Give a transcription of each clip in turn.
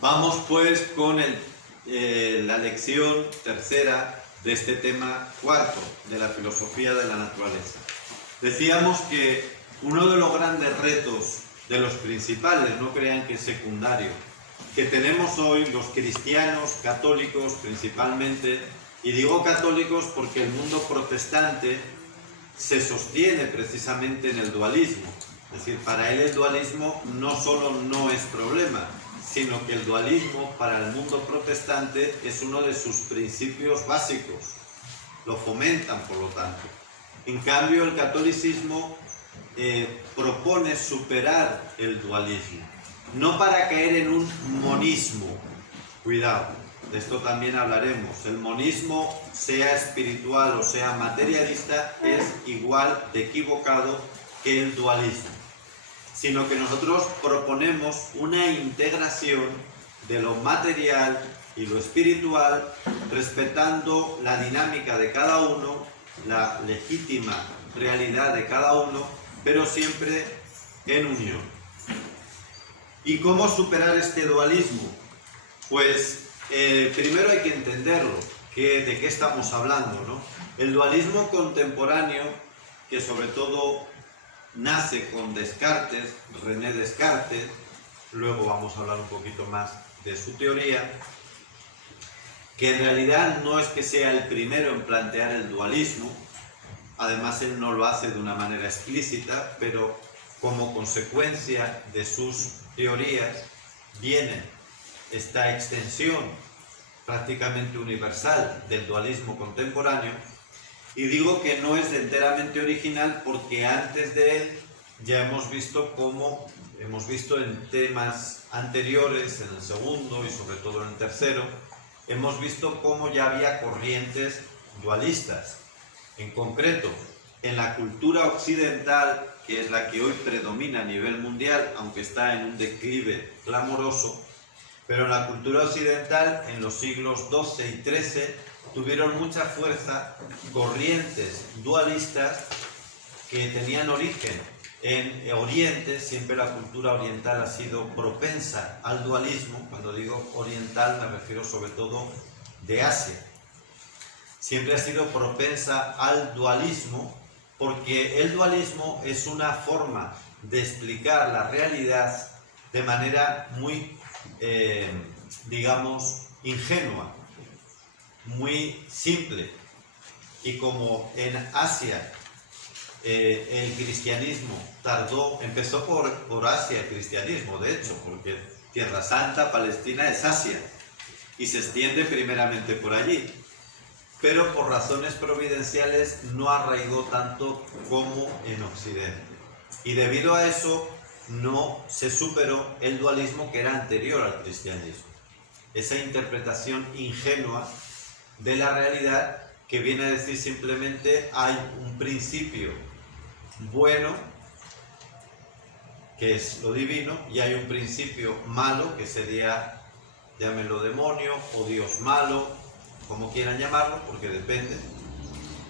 Vamos pues con la lección tercera de este tema cuarto de la filosofía de la naturaleza. Decíamos que uno de los grandes retos, de los principales, no crean que es secundario, que tenemos hoy los cristianos católicos principalmente, y digo católicos porque el mundo protestante se sostiene precisamente en el dualismo. Es decir, para él el dualismo no solo no es problema, sino que el dualismo para el mundo protestante es uno de sus principios básicos. Lo fomentan, por lo tanto. En cambio, el catolicismo propone superar el dualismo, no para caer en un monismo. Cuidado, de esto también hablaremos. El monismo, sea espiritual o sea materialista, es igual de equivocado que el dualismo, sino que nosotros proponemos una integración de lo material y lo espiritual, respetando la dinámica de cada uno, la legítima realidad de cada uno, pero siempre en unión. ¿Y cómo superar este dualismo? Pues primero hay que entenderlo, de qué estamos hablando, ¿no? El dualismo contemporáneo, que sobre todo nace con Descartes, René Descartes, luego vamos a hablar un poquito más de su teoría, que en realidad no es que sea el primero en plantear el dualismo, además él no lo hace de una manera explícita, pero como consecuencia de sus teorías viene esta extensión prácticamente universal del dualismo contemporáneo. Y digo que no es enteramente original porque antes de él ya hemos visto en temas anteriores, en el segundo y sobre todo en el tercero, hemos visto cómo ya había corrientes dualistas. En concreto, en la cultura occidental, que es la que hoy predomina a nivel mundial, aunque está en un declive clamoroso, pero en la cultura occidental, en los siglos XII y XIII, tuvieron mucha fuerza corrientes dualistas que tenían origen en Oriente. Siempre la cultura oriental ha sido propensa al dualismo. Cuando digo oriental me refiero sobre todo de Asia. Siempre ha sido propensa al dualismo porque el dualismo es una forma de explicar la realidad de manera muy, digamos, ingenua, muy simple. Y como en Asia el cristianismo empezó por Asia el cristianismo, de hecho, porque Tierra Santa, Palestina, es Asia y se extiende primeramente por allí, pero por razones providenciales no arraigó tanto como en Occidente, y debido a eso no se superó el dualismo que era anterior al cristianismo, esa interpretación ingenua de la realidad que viene a decir simplemente hay un principio bueno, que es lo divino, y hay un principio malo, que sería, llámenlo demonio o Dios malo, como quieran llamarlo, porque depende,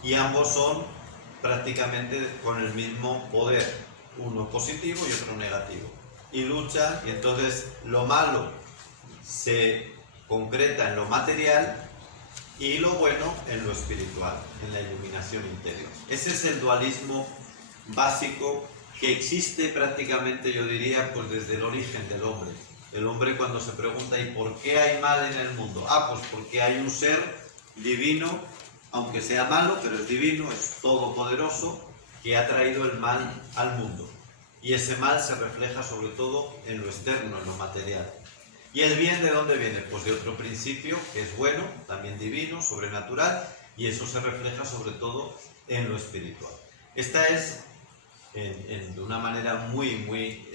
y ambos son prácticamente con el mismo poder, uno positivo y otro negativo, y luchan, y entonces lo malo se concreta en lo material y lo bueno en lo espiritual, en la iluminación interior. Ese es el dualismo básico que existe prácticamente, yo diría, pues desde el origen del hombre. El hombre, cuando se pregunta ¿y por qué hay mal en el mundo? Pues porque hay un ser divino, aunque sea malo, pero es divino, es todopoderoso, que ha traído el mal al mundo. Y ese mal se refleja sobre todo en lo externo, en lo material. ¿Y el bien de dónde viene? Pues de otro principio que es bueno, también divino, sobrenatural, y eso se refleja sobre todo en lo espiritual. Esta es, de una manera muy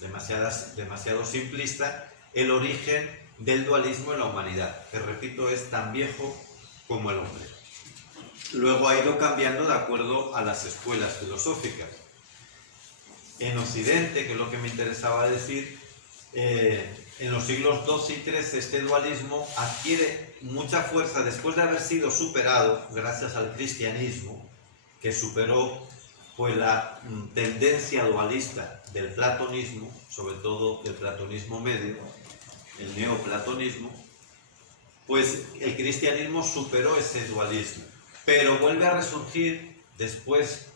demasiado simplista, el origen del dualismo en la humanidad, que repito es tan viejo como el hombre. Luego ha ido cambiando de acuerdo a las escuelas filosóficas. En Occidente, que es lo que me interesaba decir, en los siglos XII y XIII este dualismo adquiere mucha fuerza después de haber sido superado gracias al cristianismo, que superó pues la tendencia dualista del platonismo, sobre todo del platonismo medio, el neoplatonismo, pues el cristianismo superó ese dualismo, pero vuelve a resurgir después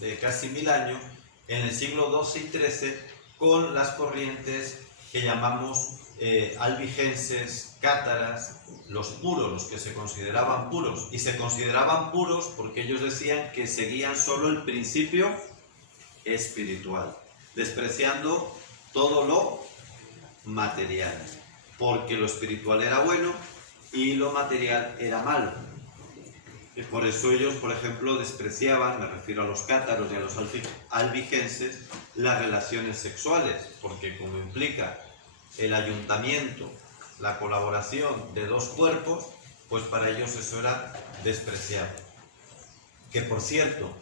de casi 1000 años, en el siglo XII y XIII, con las corrientes que llamamos albigenses, cátaras, los puros, los que se consideraban puros. Y se consideraban puros porque ellos decían que seguían solo el principio espiritual, despreciando todo lo material, porque lo espiritual era bueno y lo material era malo. Y por eso ellos, por ejemplo, despreciaban, me refiero a los cátaros y a los albigenses, las relaciones sexuales, porque como implica el ayuntamiento, la colaboración de dos cuerpos, pues para ellos eso era despreciable. Que por cierto,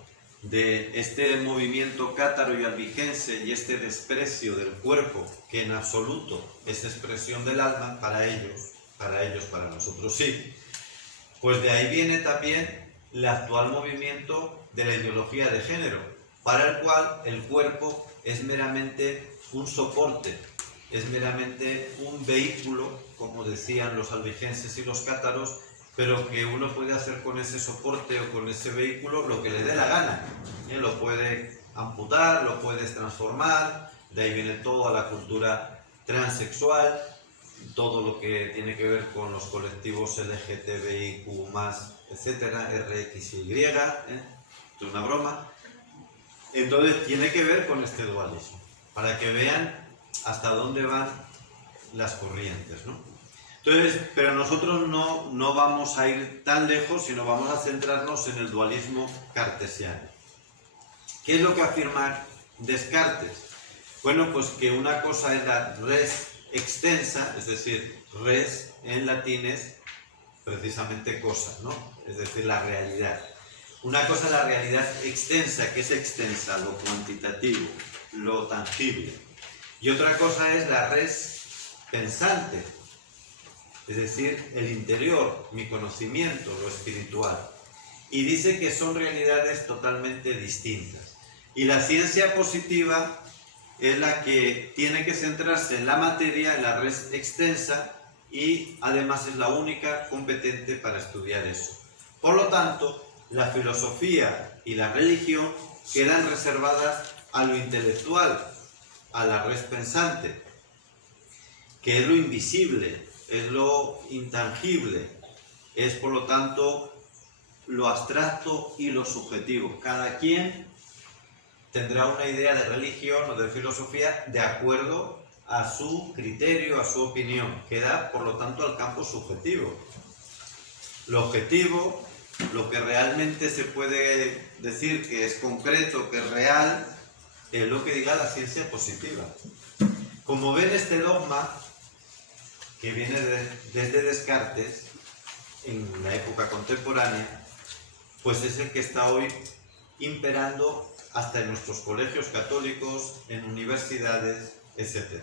de este movimiento cátaro y albigense y este desprecio del cuerpo, que en absoluto es expresión del alma, para ellos, para nosotros sí, pues de ahí viene también el actual movimiento de la ideología de género, para el cual el cuerpo es meramente un soporte, es meramente un vehículo, como decían los albigenses y los cátaros, pero que uno puede hacer con ese soporte o con ese vehículo lo que le dé la gana. Lo puede amputar, lo puedes transformar, de ahí viene toda la cultura transexual, todo lo que tiene que ver con los colectivos LGTBIQ+, etcétera, RXY, es una broma. Entonces tiene que ver con este dualismo, para que vean hasta dónde van las corrientes, ¿no? Entonces, pero nosotros no vamos a ir tan lejos, sino vamos a centrarnos en el dualismo cartesiano. ¿Qué es lo que afirma Descartes? Bueno, pues que una cosa es la res extensa, es decir, res en latín es precisamente cosa, ¿no? Es decir, la realidad. Una cosa es la realidad extensa, que es extensa, lo cuantitativo, lo tangible. Y otra cosa es la res pensante, es decir, el interior, mi conocimiento, lo espiritual. Y dice que son realidades totalmente distintas. Y la ciencia positiva es la que tiene que centrarse en la materia, en la res extensa, y además es la única competente para estudiar eso. Por lo tanto, la filosofía y la religión quedan reservadas a lo intelectual, a la res pensante, que es lo invisible, es lo intangible, es por lo tanto lo abstracto y lo subjetivo. Cada quien tendrá una idea de religión o de filosofía de acuerdo a su criterio, a su opinión. Queda, por lo tanto, al campo subjetivo. Lo objetivo, lo que realmente se puede decir que es concreto, que es real, es lo que diga la ciencia positiva. Como ven, este dogma, que viene desde Descartes, en la época contemporánea, pues es el que está hoy imperando hasta en nuestros colegios católicos, en universidades, etc.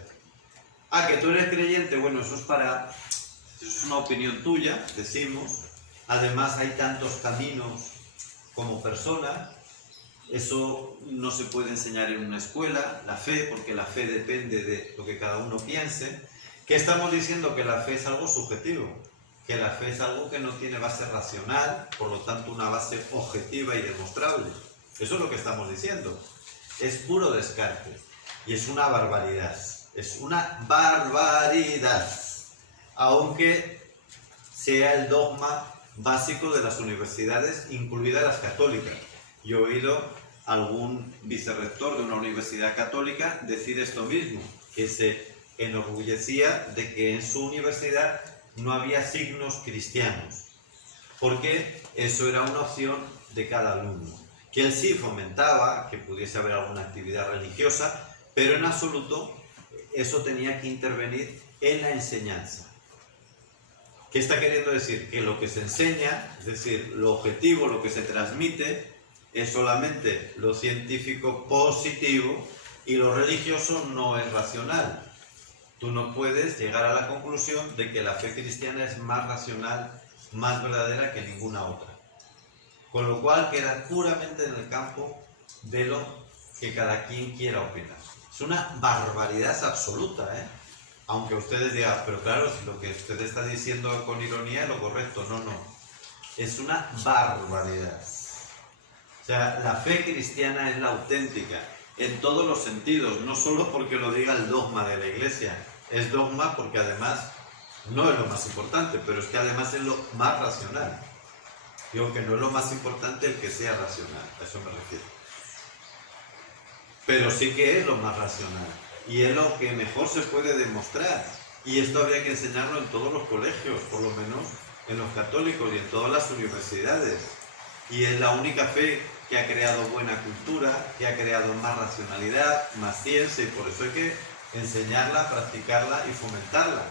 Ah, que tú eres creyente, bueno, eso es una opinión tuya, decimos. Además hay tantos caminos como persona, eso no se puede enseñar en una escuela, la fe, porque la fe depende de lo que cada uno piense. ¿Qué estamos diciendo? Que la fe es algo subjetivo, que la fe es algo que no tiene base racional, por lo tanto una base objetiva y demostrable. Eso es lo que estamos diciendo. Es puro Descartes y es una barbaridad. Es una barbaridad, aunque sea el dogma básico de las universidades, incluidas las católicas. Yo he oído a algún vicerrector de una universidad católica decir esto mismo, que se enorgullecía de que en su universidad no había signos cristianos, porque eso era una opción de cada alumno, que él sí fomentaba que pudiese haber alguna actividad religiosa, pero en absoluto eso tenía que intervenir en la enseñanza. ¿Qué está queriendo decir? Que lo que se enseña, es decir, lo objetivo, lo que se transmite, es solamente lo científico positivo y lo religioso no es racional. Tú no puedes llegar a la conclusión de que la fe cristiana es más racional, más verdadera que ninguna otra. Con lo cual queda puramente en el campo de lo que cada quien quiera opinar. Es una barbaridad absoluta, ¿eh? Aunque ustedes digan, pero claro, si lo que usted está diciendo con ironía es lo correcto. No, no. Es una barbaridad. O sea, la fe cristiana es la auténtica, en todos los sentidos, no solo porque lo diga el dogma de la Iglesia. Es dogma porque además no es lo más importante, pero es que además es lo más racional. Digo que no es lo más importante el que sea racional, a eso me refiero. Pero sí que es lo más racional y es lo que mejor se puede demostrar. Y esto habría que enseñarlo en todos los colegios, por lo menos en los católicos y en todas las universidades. Y es la única fe que ha creado buena cultura, que ha creado más racionalidad, más ciencia, y por eso hay que enseñarla, practicarla y fomentarla,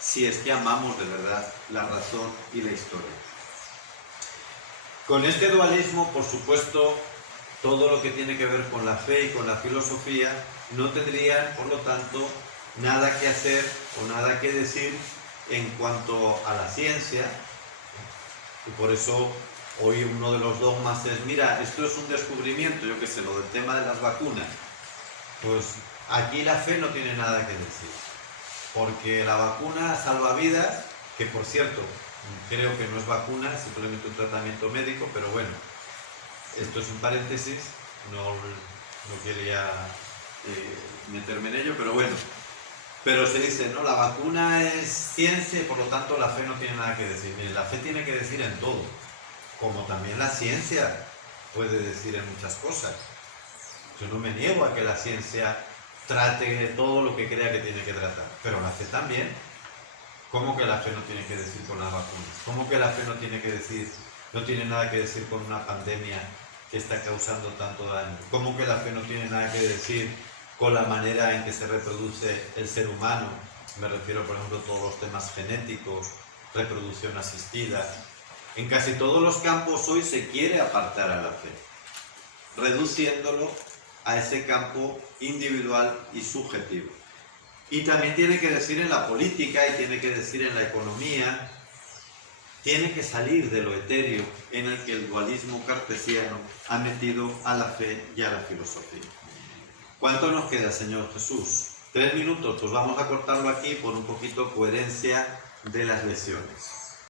si es que amamos de verdad la razón y la historia. Con este dualismo, por supuesto, todo lo que tiene que ver con la fe y con la filosofía no tendrían, por lo tanto, nada que hacer o nada que decir en cuanto a la ciencia, y por eso hoy uno de los dogmas es, mira, esto es un descubrimiento, yo qué sé, lo del tema de las vacunas. Pues aquí la fe no tiene nada que decir, porque la vacuna salva vidas, que por cierto, creo que no es vacuna, es simplemente un tratamiento médico, pero bueno, esto es un paréntesis, no quería meterme en ello, pero bueno. Pero se dice, no, la vacuna es ciencia y por lo tanto la fe no tiene nada que decir. Mire, la fe tiene que decir en todo, como también la ciencia puede decir en muchas cosas. Yo no me niego a que la ciencia trate de todo lo que crea que tiene que tratar, pero la fe también. ¿Cómo que la fe no tiene que decir con las vacunas? ¿Cómo que la fe no tiene que decir, no tiene nada que decir con una pandemia que está causando tanto daño? ¿Cómo que la fe no tiene nada que decir con la manera en que se reproduce el ser humano? Me refiero, por ejemplo, a todos los temas genéticos, reproducción asistida. En casi todos los campos hoy se quiere apartar a la fe, reduciéndolo a ese campo individual y subjetivo. Y también tiene que decir en la política y tiene que decir en la economía, tiene que salir de lo etéreo en el que el dualismo cartesiano ha metido a la fe y a la filosofía. ¿Cuánto nos queda, Señor Jesús? 3 minutos, pues vamos a cortarlo aquí por un poquito coherencia de las lecciones.